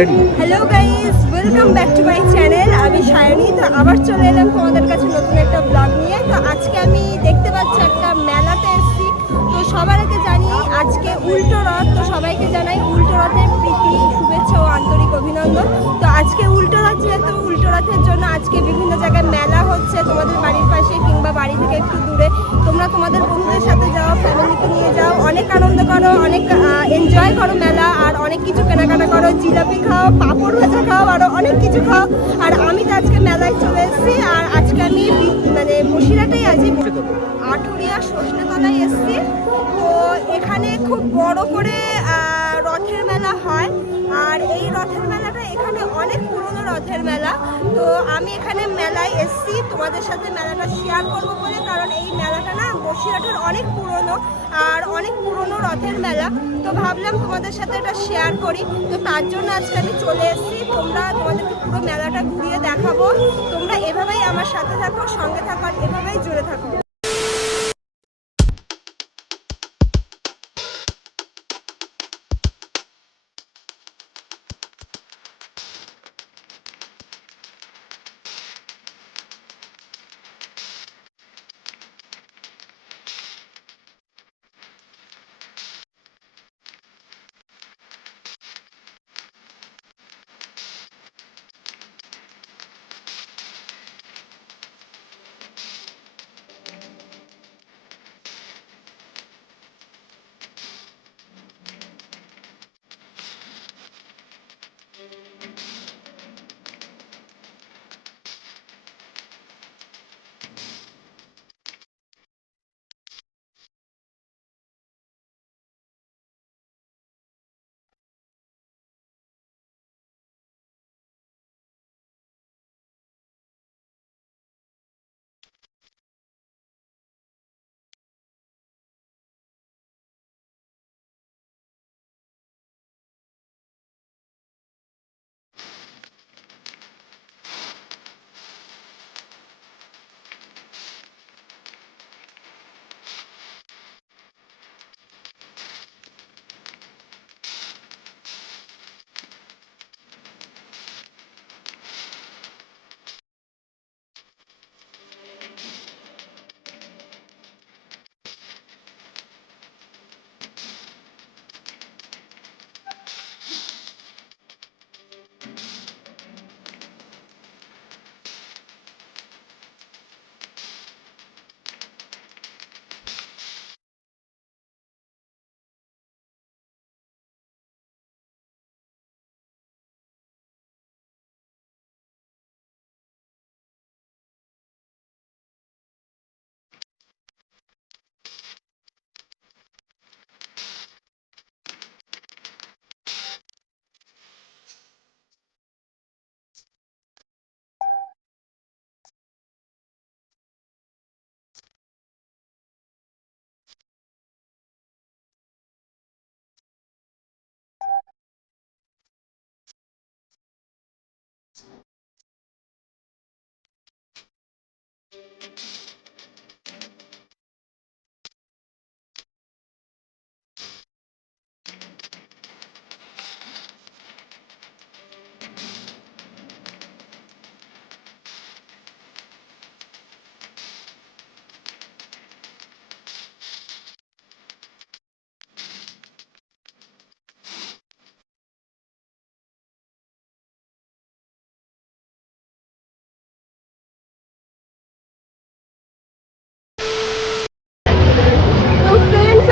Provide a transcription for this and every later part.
Ready. Hello guys, welcome back to my channel. আমি সায়নী। তো আবার চলে এলাম তোমাদের কাছে নতুন একটা ব্লগ নিয়ে। তো আজকে আমি দেখতে পাচ্ছি একটা মেলাতে এসেছি। তো সবার আগে জানি আজকে উল্টো রথ। তো সবাইকে জানাই উল্টো রথের প্রীতি, শুভেচ্ছা ও আন্তরিক অভিনন্দন। তো আজকে উল্টো রথ, যেহেতু উল্টো রথের জন্য আজকে বিভিন্ন জায়গায় মেলা হচ্ছে, তোমাদের বাড়ির পাশে কিংবা বাড়ি থেকে একটু দূরে। তোমরা তোমাদের বন্ধুদের সাথে যাও, ফ্যামিলিকে নিয়ে যাও, অনেক আনন্দ করো, অনেক এনজয় করো মেলা, আর অনেক কিছু কেনাকাটা করো, জিলাপি খাও, পাঁপড় ভাজা খাও, আরও অনেক কিছু খাও। আর আমি তো আজকে মেলায় চলে এসেছি, আর আজকে আমি মানে বসিরহাটেই আছি, আঠুরিয়া সজনেতলায় এসেছি। তো এখানে খুব বড় করে রথের মেলা হয়, আর এই রথের মেলাটা এখানে অনেক পুরনো রথের মেলা। তো আমি এখানে মেলায় এসেছি তোমাদের সাথে মেলাটা শেয়ার করবো বলে, কারণ এই মেলাটা না বসিরহাটের অনেক পুরনো, আর অনেক পুরনো রথের মেলা। তো ভাবলাম তোমাদের সাথে এটা শেয়ার করি। তো তার জন্য আজকে আমি চলে এসেছি। তোমাদেরকে পুরো মেলাটা ঘুরিয়ে দেখাবো। তোমরা এভাবেই আমার সাথে থাকো, সঙ্গে থাকো, আর এভাবেই জুড়ে থাকো।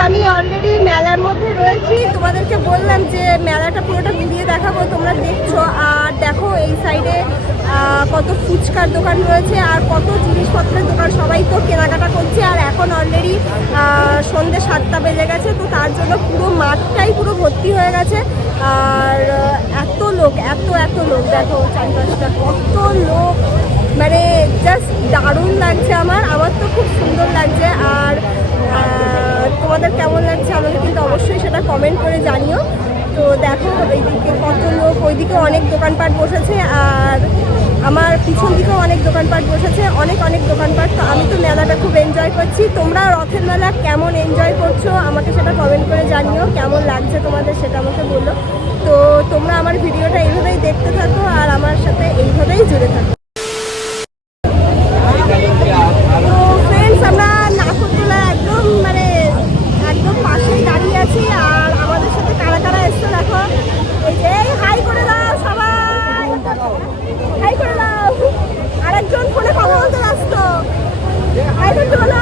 আমি অলরেডি মেলার মধ্যে রয়েছি। তোমাদেরকে বললাম যে মেলাটা পুরোটা ঘুরিয়ে দেখাবো, তোমরা দেখছো। আর দেখো এই সাইডে কত ফুচকার দোকান রয়েছে, আর কত জিনিসপত্রের দোকান, সবাই তো কেনাকাটা করছে। আর এখন অলরেডি সন্ধ্যে 7টা বেজে গেছে, তো তার জন্য পুরো মাঠটাই পুরো ভর্তি হয়ে গেছে। আর এত লোক, এত লোক, দেখো চারপাশটা কত লোক, মানে জাস্ট দারুণ লাগছে। আমার তো খুব সুন্দর লাগছে। আর তোমাদের কেমন লাগছে আমাকে কিন্তু অবশ্যই সেটা কমেন্ট করে জানিও। তো দেখো এইদিকে কত লোক, ওইদিকে অনেক দোকানপাট বসেছে, আর আমার পিছন দিকেও অনেক দোকানপাট বসেছে, অনেক দোকানপাট। তো আমি তো মেলাটা খুব এনজয় করছি। তোমরা রথের মেলা কেমন এনজয় করছো আমাকে সেটা কমেন্ট করে জানিও। কেমন লাগছে তোমাদের সেটা আমাকে বলো। তো তোমরা আমার ভিডিও ভিডিওটা এইভাবেই দেখতে থাকো আর আমার সাথে এইভাবেই জুড়ে থাকো। তো ফ্রেন্ডস, আমরা নাগরদোলার একদম মানে একদম পাশেই দাঁড়িয়ে আছি। আর আমাদের সাথে কারা কারা এসছে দেখো, এই যে হাই করে দাও সবাই, হাই করে দাও। আরেকজন ফোনে কথা বলতে ব্যস্ত, হাই করতে বলো।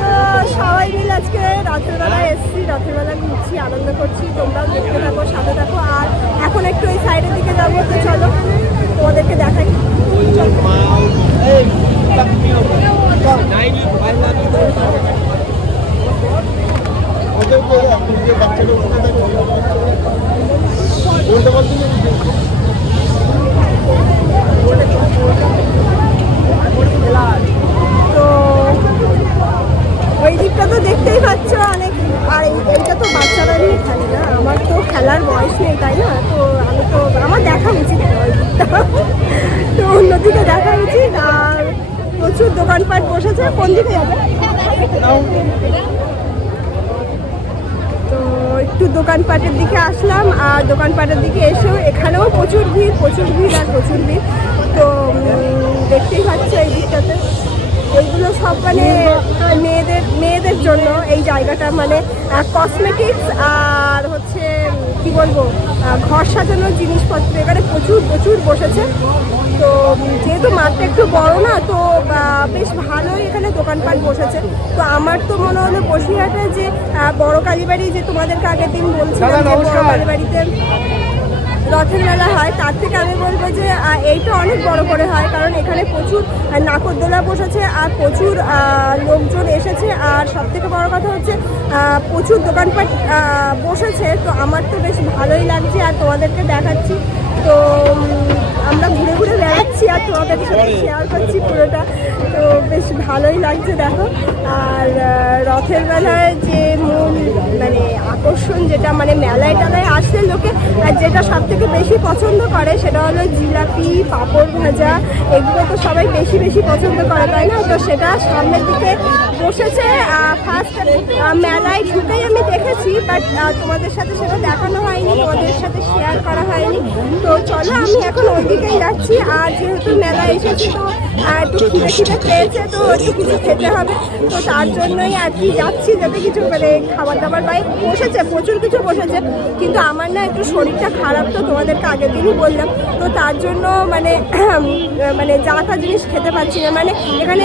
তো সবাই মিলে আজকে রাতের বেলায় এসছি, রাতের বেলা ঘুরছি, আনন্দ করছি। তোমরাও দেখতে থাকো, সাথে থাকো। আর এখন একটু এই সাইডের দিকে যাবো, তো চলো তোমাদেরকে দেখাই। তো ওই দিকটা তো দেখতেই পাচ্ছ অনেক। আর এইটা তো বাচ্চারাই খেলে না, আমার তো খেলার বয়স নেই, তাই না? তো আমি তো, আমার দেখা উচিত ওই দিকটা, তো অন্যদিকে দেখা উচিত। আর প্রচুর দোকানপাট বসেছে। কোন দিকে যাবে? তো একটু দোকানপাটের দিকে আসলাম, আর দোকানপাটের দিকে এসেও এখানেও প্রচুর ভিড়, প্রচুর ভিড় আর প্রচুর ভিড়। তো দেখতেই পাচ্ছ এই দিকটাতে, এইগুলো সব মানে মেয়েদের জন্য এই জায়গাটা, মানে কসমেটিক্স আর হচ্ছে কি বলবো, ঘর সাজানোর জিনিসপত্র এখানে প্রচুর প্রচুর বসেছে। তো যেহেতু মাঠটা একটু বড় না, তো বেশ ভালোই এখানে দোকানপাট বসেছে। তো আমার তো মনে হলো বসিরহাটে যে বড় কালীবাড়ি, যে তোমাদেরকে আগের দিন বলছিলাম যে বড় কালীবাড়িতে রথের মেলা হয়, তার থেকে আমি বলবো যে এইটা অনেক বড় করে হয়। কারণ এখানে প্রচুর নাগরদোলা বসেছে আর প্রচুর লোকজন এসেছে। আর সব থেকে বড় কথা হচ্ছে প্রচুর দোকানপাট বসেছে। তো আমার তো বেশ ভালোই লাগছে আর তোমাদেরকে দেখাচ্ছি। তো আমরা ঘুরে ঘুরে বেড়াচ্ছি আর তোমাদের সাথে শেয়ার করছি পুরোটা। তো বেশ ভালোই লাগছে দেখো। আর রথের মেলায় যে মূল মানে আকর্ষণ, যেটা মানে মেলায় টেলায় আসলে লোকে যেটা সব থেকে বেশি পছন্দ করে, সেটা হলো জিলাপি, পাঁপড় ভাজা। এগুলো তো সবাই বেশি বেশি পছন্দ করে, তাই না? তো সেটা সামনের দিকে বসেছে। ফার্স্ট মেলায় ঢুকেই আমি দেখেছি, বাট তোমাদের সাথে সেটা দেখানো হয়নি, তোমাদের সাথে শেয়ার করা হয়নি। তো চলো আমি এখন ওই দিকেই যাচ্ছি। আর যেহেতু মেলা এসেছি, তো একটু খিদে পেয়েছে, তো একটু কিছু খেতে হবে। তো তার জন্যই আর কি যাচ্ছি, যাতে কিছু মানে খাবার দাবার পাই। বসেছে প্রচুর কিছু বসেছে, কিন্তু আমার না একটু শরীরটা খারাপ, তো তোমাদেরকে আগের দিনই বললাম। তো তার জন্য মানে মানে যা তা জিনিস খেতে পারছি না। মানে এখানে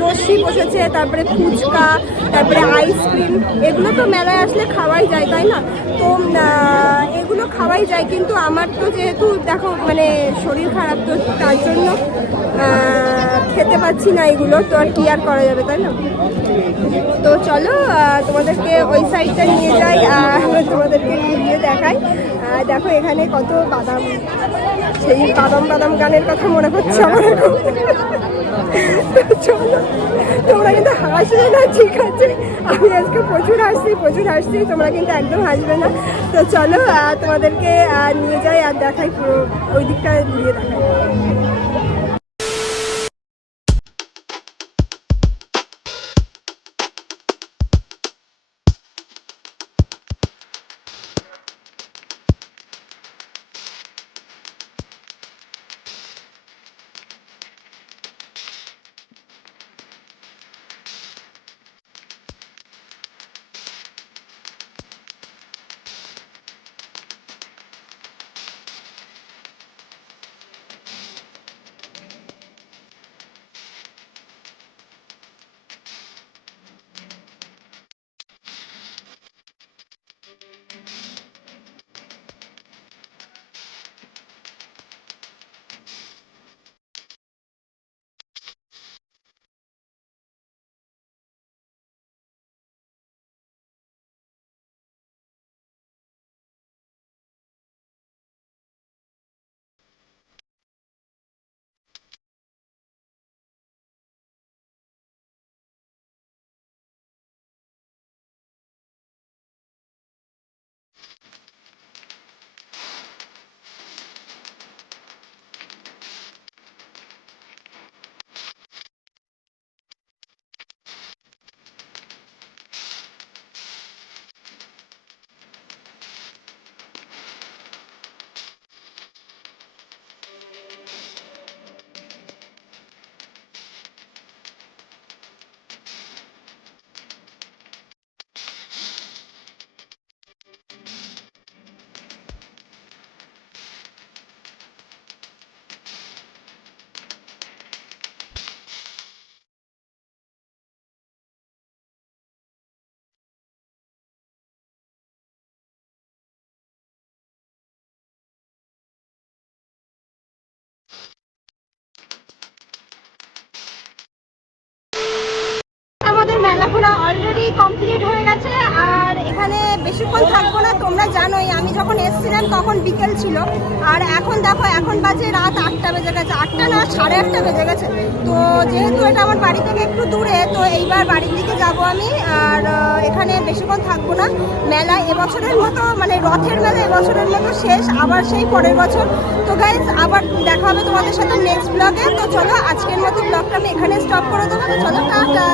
লস্যি বসেছে, তারপরে ফুচকা, তারপরে আইসক্রিম, এগুলো তো মেলায় আসলে খাওয়াই যায়, তাই না? তো এগুলো খাওয়াই যায়, কিন্তু আমার তো যেহেতু দেখো মানে শরীর খারাপ, তো তার জন্য খেতে পাচ্ছি না এগুলো। তো আর কি আর করা যাবে, তাই না? তো চলো তোমাদেরকে ওই সাইডটা নিয়ে যাই, তোমাদেরকে ঘুরিয়ে দেখাই। দেখো এখানে কত বাদাম, সেই বাদাম বাদাম গানের কথা মনে হচ্ছে আমার এখন। তো চলো, তোমরা কিন্তু হাসবে না, ঠিক আছে? আমি আজকে প্রচুর হাসছি, তোমরা কিন্তু একদম হাসবে না। তো চলো তোমাদেরকে নিয়ে যাই আর দেখাই, পুরো ওই দিকটা ঘুরিয়ে দেখাই। পুরো অলরেডি কমপ্লিট হয়ে গেছে। আর এখানে বেশিক্ষণ থাকবো না, তোমরা জানোই আমি যখন এসেছিলাম তখন বিকেল ছিল, আর এখন দেখো এখন বাজে রাত 8টা বেজে গেছে, 8টা না 8:30 বেজে গেছে। তো যেহেতু এটা আমার বাড়ি থেকে একটু দূরে, তো এইবার বাড়ির দিকে যাব আমি। আর এখানে বেশিক্ষণ থাকবো না। মেলা এবছরের মতো মানে রথের মেলা এবছরের মতো শেষ, আবার সেই পরের বছর। তো গাইজ আবার দেখা হবে তোমাদের সাথে নেক্সট ব্লগে। তো চলো আজকের মতো ব্লগটা আমি এখানে স্টপ করে দেবো। তো চলো টাটা।